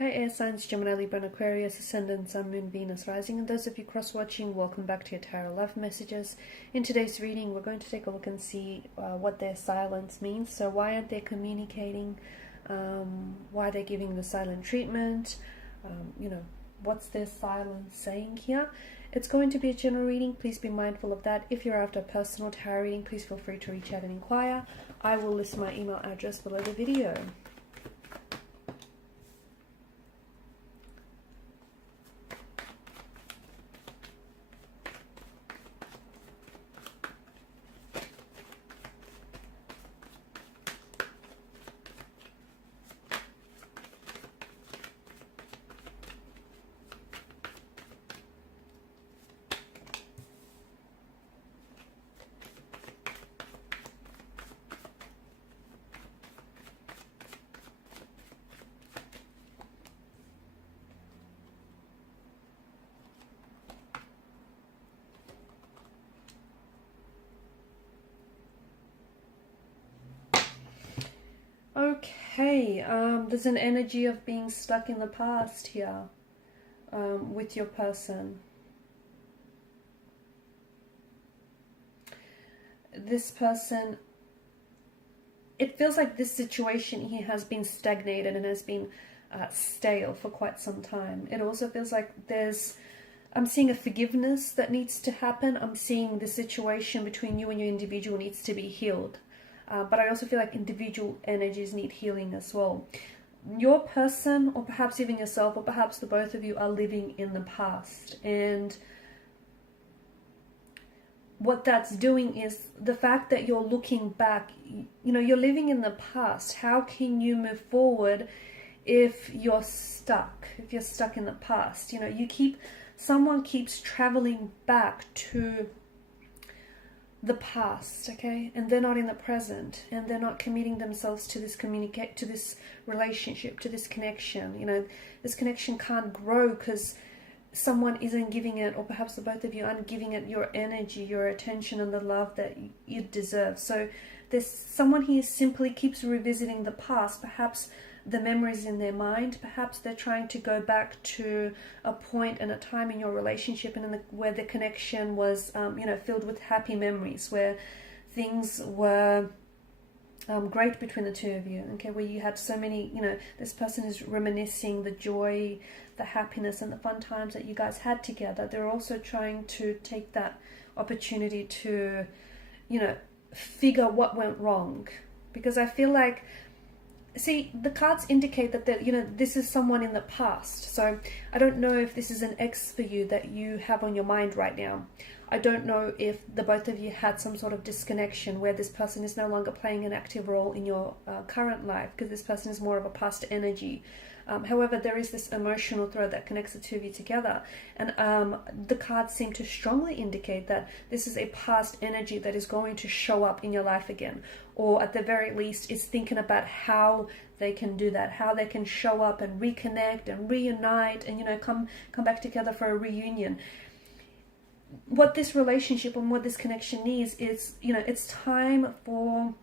Hi air signs, Gemini, Libra and Aquarius, Ascendant, Sun, Moon, Venus, Rising, and those of you cross-watching, welcome back to your Tarot Love Messages. In today's reading, we're going to take a look and see what their silence means. So why aren't they communicating? Why they're giving the silent treatment? What's their silence saying here? It's going to be a general reading. Please be mindful of that. If you're after a personal tarot reading, please feel free to reach out and inquire. I will list my email address below the video. Okay, there's an energy of being stuck in the past here with your person. This person, it feels like this situation here has been stagnated and has been stale for quite some time. It also feels like I'm seeing a forgiveness that needs to happen. I'm seeing the situation between you and your individual needs to be healed. But I also feel like individual energies need healing as well. Your person, or perhaps even yourself, or perhaps the both of you, are living in the past. And what that's doing is the fact that you're looking back, you're living in the past. How can you move forward if you're stuck? If you're stuck in the past, someone keeps traveling back to the past, okay, and they're not in the present, and they're not committing themselves to this relationship, to this connection. This connection can't grow because someone isn't giving it, or perhaps the both of you aren't giving it your energy, your attention, and the love that you deserve. So there's someone here simply keeps revisiting the past, perhaps the memories in their mind. Perhaps they're trying to go back to a point and a time in your relationship and where the connection was, filled with happy memories, where things were great between the two of you. Okay, where you had so many, this person is reminiscing the joy, the happiness, and the fun times that you guys had together. They're also trying to take that opportunity to, figure what went wrong, because I feel like, see, the cards indicate that this is someone in the past. So I don't know if this is an ex for you that you have on your mind right now. I don't know if the both of you had some sort of disconnection where this person is no longer playing an active role in your current life, because this person is more of a past energy. However, there is this emotional thread that connects the two of you together. And the cards seem to strongly indicate that this is a past energy that is going to show up in your life again. Or at the very least is thinking about how they can do that, how they can show up and reconnect and reunite and, come back together for a reunion. What this relationship and what this connection needs is, it's time for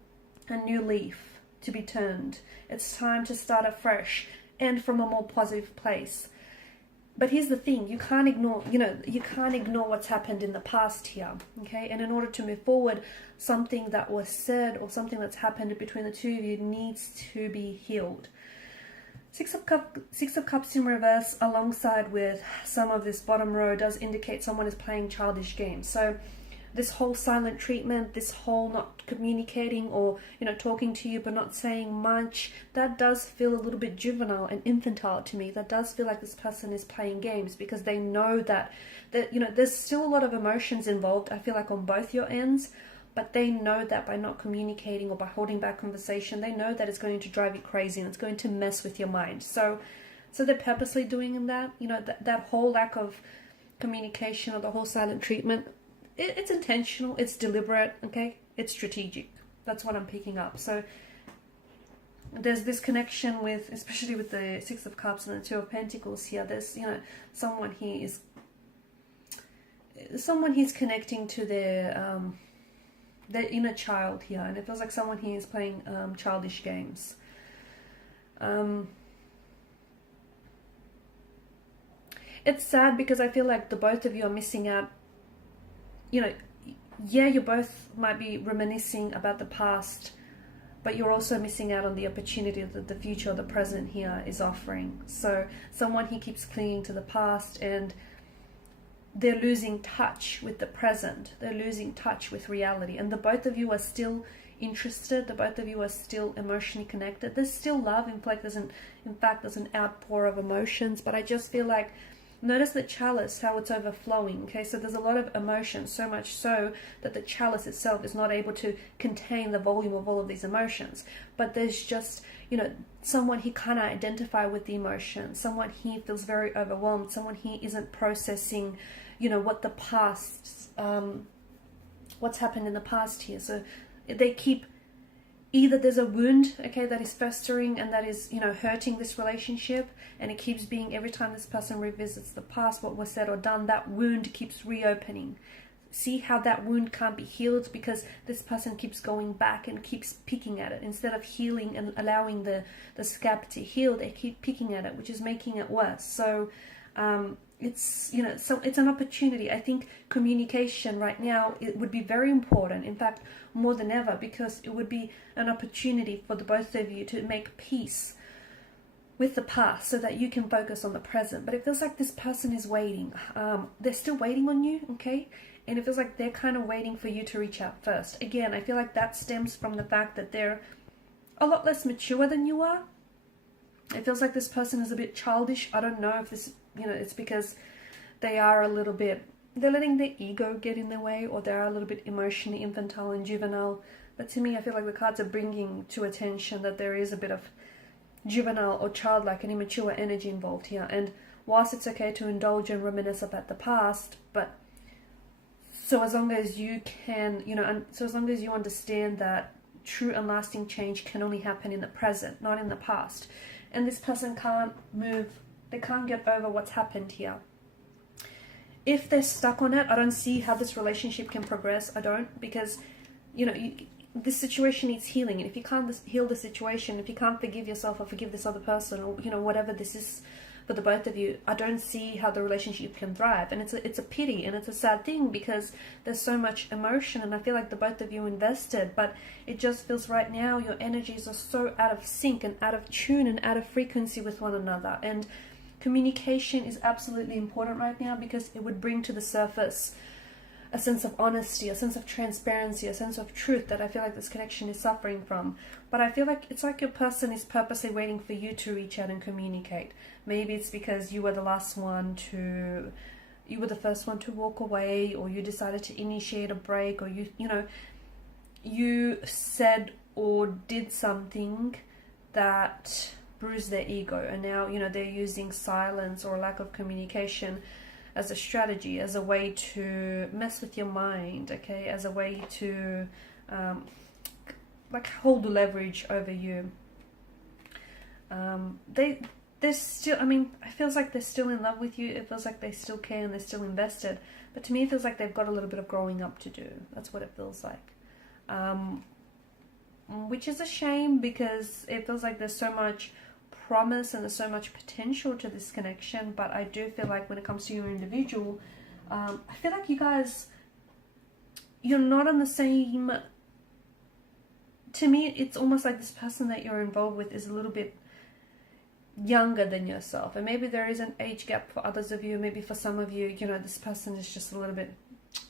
a new leaf to be turned. It's time to start afresh and from a more positive place. But here's the thing, you can't ignore what's happened in the past here, okay? And in order to move forward, something that was said or something that's happened between the two of you needs to be healed. Six of Cups in reverse alongside with some of this bottom row does indicate someone is playing childish games. So this whole silent treatment, this whole not communicating or, talking to you but not saying much, that does feel a little bit juvenile and infantile to me. That does feel like this person is playing games because they know that there's still a lot of emotions involved, I feel like, on both your ends. But they know that by not communicating or by holding back conversation, they know that it's going to drive you crazy and it's going to mess with your mind. So they're purposely doing that. That whole lack of communication or the whole silent treatment, it's intentional, it's deliberate, okay? It's strategic. That's what I'm picking up. So there's this connection with, especially with the Six of Cups and the Two of Pentacles here, there's, someone he's connecting to their inner child here, and it feels like someone here is playing childish games. it's sad because I feel like the both of you are missing out. You know, yeah, you both might be reminiscing about the past, but you're also missing out on the opportunity that the future or the present here is offering. So someone he keeps clinging to the past, and they're losing touch with the present. They're losing touch with reality. And the both of you are still interested. The both of you are still emotionally connected. There's still love. In fact, there's an outpour of emotions. But I just feel like, notice the chalice, how it's overflowing. Okay, so there's a lot of emotion, so much so that the chalice itself is not able to contain the volume of all of these emotions. But there's just, you know, someone he can't identify with the emotion, someone he feels very overwhelmed, someone he isn't processing, you know, what the past, what's happened in the past here. So they keep, either there's a wound, okay, that is festering and that is, you know, hurting this relationship, and it keeps being, every time this person revisits the past, what was said or done, that wound keeps reopening. See how that wound can't be healed because this person keeps going back and keeps picking at it. Instead of healing and allowing the scab to heal, they keep picking at it, which is making it worse. So it's, you know, so it's an opportunity. I think communication right now, it would be very important, in fact more than ever, because it would be an opportunity for the both of you to make peace with the past so that you can focus on the present. But it feels like this person is waiting. They're still waiting on you, okay? And it feels like they're kind of waiting for you to reach out first. Again, I feel like that stems from the fact that they're a lot less mature than you are. It feels like this person is a bit childish. I don't know if this, you know, it's because they are a little bit, they're letting their ego get in their way, or they're a little bit emotionally infantile and juvenile. But to me, I feel like the cards are bringing to attention that there is a bit of juvenile or childlike and immature energy involved here. And whilst it's okay to indulge and reminisce about the past, but so as long as you can, you know, and so as long as you understand that true and lasting change can only happen in the present, not in the past. And this person can't move, they can't get over what's happened here. If they're stuck on it, I don't see how this relationship can progress. I don't, because, you know, this situation needs healing. And if you can't heal the situation, if you can't forgive yourself or forgive this other person, or, you know, whatever this is for the both of you, I don't see how the relationship can thrive. And it's a pity, and it's a sad thing, because there's so much emotion, and I feel like the both of you invested, but it just feels right now your energies are so out of sync and out of tune and out of frequency with one another. And communication is absolutely important right now, because it would bring to the surface a sense of honesty, a sense of transparency, a sense of truth that I feel like this connection is suffering from. But I feel like it's like your person is purposely waiting for you to reach out and communicate. Maybe it's because you were the last one to, you were the first one to walk away, or you decided to initiate a break, or you know, you said or did something that bruised their ego, and now, you know, they're using silence or lack of communication as a strategy, as a way to mess with your mind, okay, as a way to like hold leverage over you. They're still, I mean, it feels like they're still in love with you. It feels like they still care and they're still invested. But to me, it feels like they've got a little bit of growing up to do. That's what it feels like. Which is a shame, because it feels like there's so much promise and there's so much potential to this connection. But I do feel like when it comes to your individual, I feel like you guys, you're not on the same, to me, it's almost like this person that you're involved with is a little bit younger than yourself. And maybe there is an age gap for others of you. Maybe for some of you, you know, this person is just a little bit,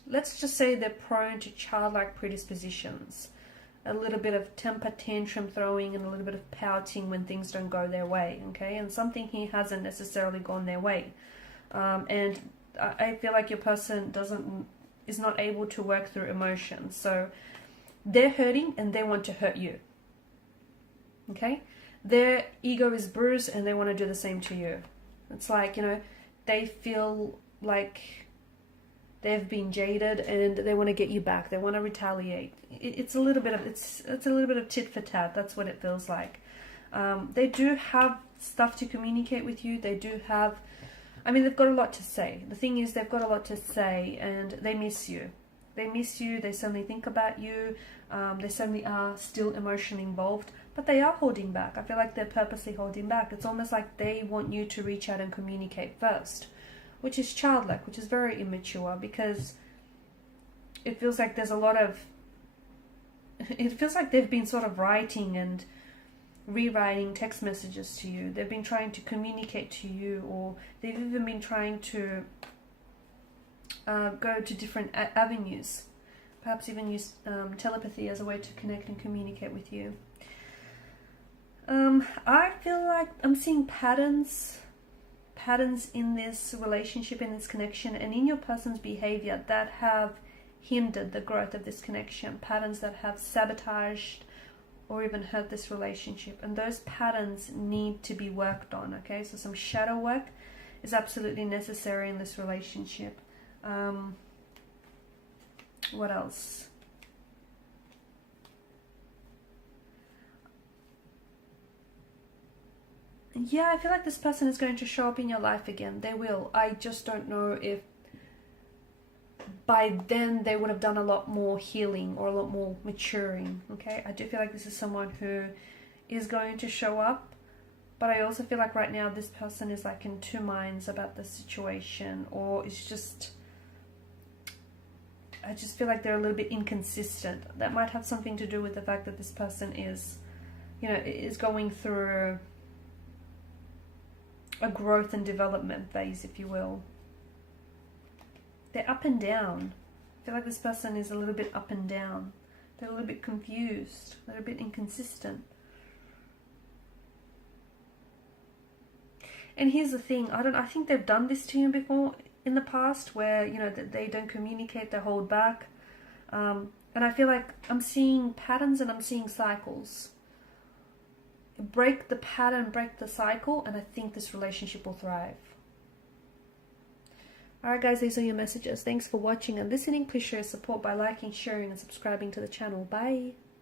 let's just say they're prone to childlike predispositions. A little bit of temper tantrum throwing and a little bit of pouting when things don't go their way, okay? And something here hasn't necessarily gone their way. And I feel like your person is not able to work through emotions. So they're hurting and they want to hurt you, okay? Their ego is bruised and they want to do the same to you. It's like, you know, they feel like they've been jaded and they want to get you back. They want to retaliate. It's a little bit of it's a little bit of tit for tat. That's what it feels like. They do have stuff to communicate with you. They do have, I mean, they've got a lot to say. The thing is, they've got a lot to say, and they miss you. They miss you. They certainly think about you. They certainly are still emotionally involved, but they are holding back. I feel like they're purposely holding back. It's almost like they want you to reach out and communicate first. which is childlike, which is very immature, because it feels like there's a lot of, it feels like they've been sort of writing and rewriting text messages to you. They've been trying to communicate to you, or they've even been trying to go to different avenues, perhaps even use telepathy as a way to connect and communicate with you. I feel like I'm seeing patterns in this relationship, in this connection, and in your person's behavior that have hindered the growth of this connection, patterns that have sabotaged or even hurt this relationship, and those patterns need to be worked on. Okay, so some shadow work is absolutely necessary in this relationship. What else? Yeah, I feel like this person is going to show up in your life again. They will. I just don't know if by then they would have done a lot more healing or a lot more maturing. Okay, I do feel like this is someone who is going to show up, but I also feel like right now this person is like in two minds about the situation, or it's just, I just feel like they're a little bit inconsistent. That might have something to do with the fact that this person is, you know, is going through a growth and development phase, if you will. They're up and down. I feel like this person is a little bit up and down. They're a little bit confused. They're a bit inconsistent. And here's the thing. I think they've done this to you before in the past, where, you know, that they don't communicate, they hold back. And I feel like I'm seeing patterns and I'm seeing cycles. Break the pattern, break the cycle, and I think this relationship will thrive. Alright guys, these are your messages. Thanks for watching and listening. Please show your support by liking, sharing and subscribing to the channel. Bye.